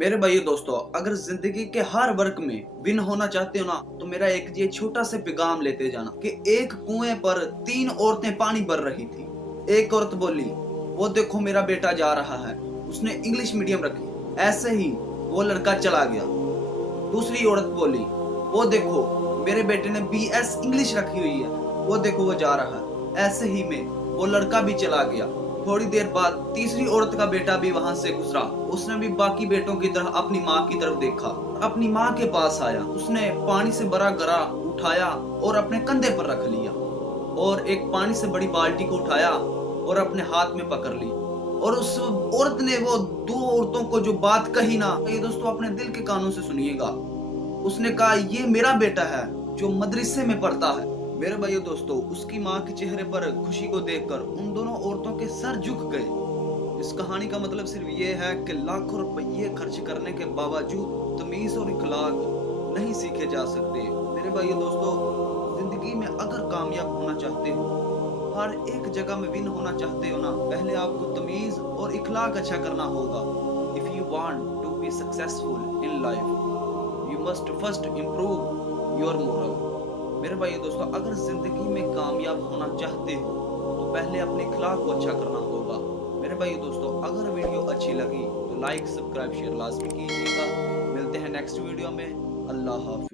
मेरे भाइयों दोस्तों, अगर जिंदगी के हर वर्ग में विन होना चाहते हो ना, तो मेरा एक ये छोटा सा पैगाम लेते जाना कि एक कुएं पर 3 औरतें पानी भर रही थी। एक औरत बोली, वो देखो मेरा बेटा जा रहा है, उसने इंग्लिश मीडियम रखी, ऐसे ही वो लड़का चला गया। दूसरी औरत बोली, वो देखो मेरे बेटे ने BS इंग्लिश रखी हुई है, वो देखो वो जा रहा है, ऐसे ही में वो लड़का भी चला गया। थोड़ी देर बाद तीसरी औरत का बेटा भी वहां से गुजरा। उसने भी बाकी बेटों की तरह अपनी माँ की तरफ देखा, अपनी माँ के पास आया, उसने पानी से भरा गरा उठाया और अपने कंधे पर रख लिया, और एक पानी से बड़ी बाल्टी को उठाया और अपने हाथ में पकड़ ली। और उस औरत ने वो 2 औरतों को जो बात कही ना, ये दोस्तों अपने दिल के कानों से सुनिएगा। उसने कहा, ये मेरा बेटा है जो मदरसे में पढ़ता है। मेरे भाइयों दोस्तों, उसकी माँ के चेहरे पर खुशी को देखकर उन दोनों औरतों के सर झुक गए। इस कहानी का मतलब सिर्फ ये है कि लाखों रुपये खर्च करने के बावजूद तमीज और इखलाक नहीं सीखे जा सकते। मेरे भाइयों दोस्तों, जिंदगी में अगर कामयाब होना चाहते हो, हर एक जगह में विन होना चाहते हो ना, पहले आपको तमीज और इखलाक अच्छा करना होगा। If you want to be successful in life, you must first improve your moral. मेरे भाइयों दोस्तों, अगर जिंदगी में कामयाब होना चाहते हो तो पहले अपने इखलाक को अच्छा करना होगा। मेरे भाइयों दोस्तों, अगर वीडियो अच्छी लगी तो लाइक, सब्सक्राइब, शेयर लाजमी कीजिएगा। मिलते हैं नेक्स्ट वीडियो में। अल्लाह हाफ़िज़।